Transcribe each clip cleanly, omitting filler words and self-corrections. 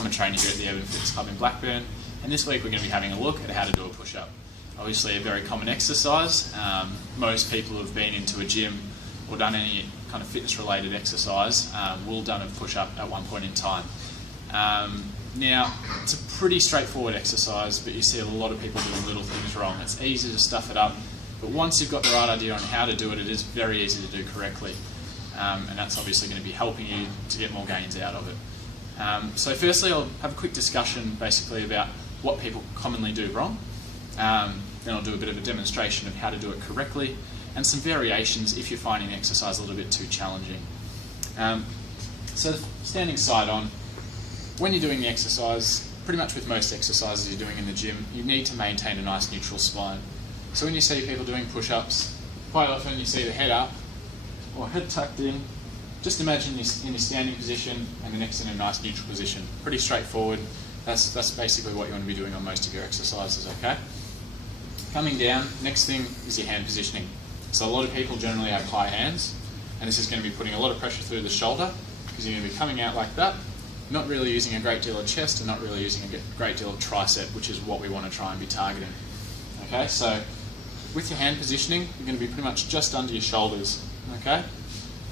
I'm a trainer here at the Urban Fitness Club in Blackburn, and this week we're going to be having a look at how to do a push-up. Obviously a very common exercise. Most people who have been into a gym or done any kind of fitness related exercise will have done a push-up at one point in time. Now, it's a pretty straightforward exercise, but you see a lot of people doing little things wrong. It's easy to stuff it up, but once you've got the right idea on how to do it, it is very easy to do correctly. And that's obviously going to be helping you to get more gains out of it. So firstly, I'll have a quick discussion basically about what people commonly do wrong. Then I'll do a bit of a demonstration of how to do it correctly, and some variations if you're finding the exercise a little bit too challenging. So standing side on, when you're doing the exercise, pretty much with most exercises you're doing in the gym, you need to maintain a nice neutral spine. So when you see people doing push-ups, quite often you see the head up or head tucked in. Just imagine you're in your standing position and the next in a nice neutral position. Pretty straightforward. That's basically what you want to be doing on most of your exercises, okay? Coming down, next thing is your hand positioning. So a lot of people generally have high hands, and this is going to be putting a lot of pressure through the shoulder because you're going to be coming out like that, not really using a great deal of chest and not really using a great deal of tricep, which is what we want to try and be targeting. Okay, so with your hand positioning, you're going to be pretty much just under your shoulders, okay?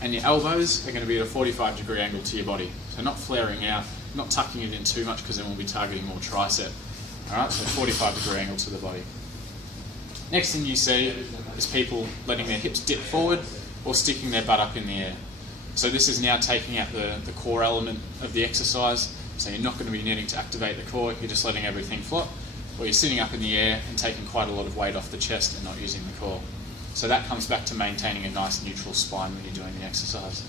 And your elbows are going to be at a 45-degree angle to your body. So not flaring out, not tucking it in too much because then we'll be targeting more tricep. Alright, so 45-degree angle to the body. Next thing you see is people letting their hips dip forward or sticking their butt up in the air. So this is now taking out the core element of the exercise. So you're not going to be needing to activate the core, you're just letting everything flop. Or you're sitting up in the air and taking quite a lot of weight off the chest and not using the core. So that comes back to maintaining a nice neutral spine when you're doing the exercise.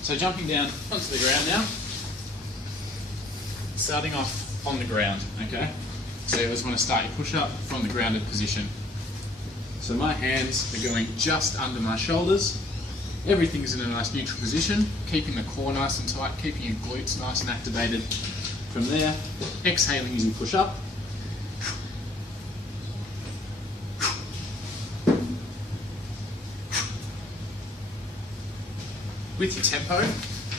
So jumping down onto the ground now. Starting off on the ground, okay? So you always want to start your push-up from the grounded position. So my hands are going just under my shoulders. Everything's in a nice neutral position, keeping the core nice and tight, keeping your glutes nice and activated. From there, exhaling as you push up. With your tempo,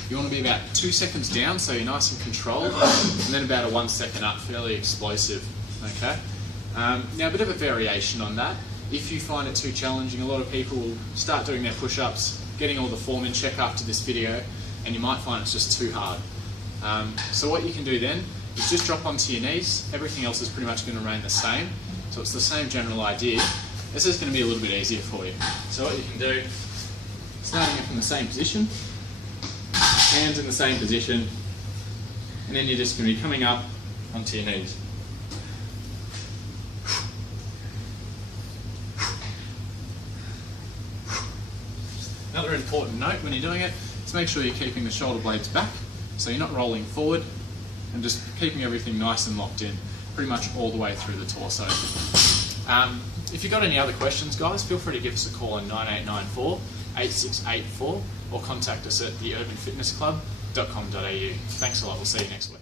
you want to be about 2 seconds down, so you're nice and controlled, and then about a 1 second up, fairly explosive. Okay. Now a bit of a variation on that. If you find it too challenging, a lot of people will start doing their push-ups, getting all the form in check after this video, and you might find it's just too hard. So what you can do then is just drop onto your knees. Everything else is pretty much going to remain the same. So it's the same general idea. This is going to be a little bit easier for you. So what you can do, starting up in the same position, hands in the same position, and then you're just going to be coming up onto your knees. Another important note when you're doing it is make sure you're keeping the shoulder blades back, so you're not rolling forward, and just keeping everything nice and locked in, pretty much all the way through the torso. If you've got any other questions, guys, feel free to give us a call on 9894 8684 or contact us at theurbanfitnessclub.com.au. Thanks a lot, we'll see you next week.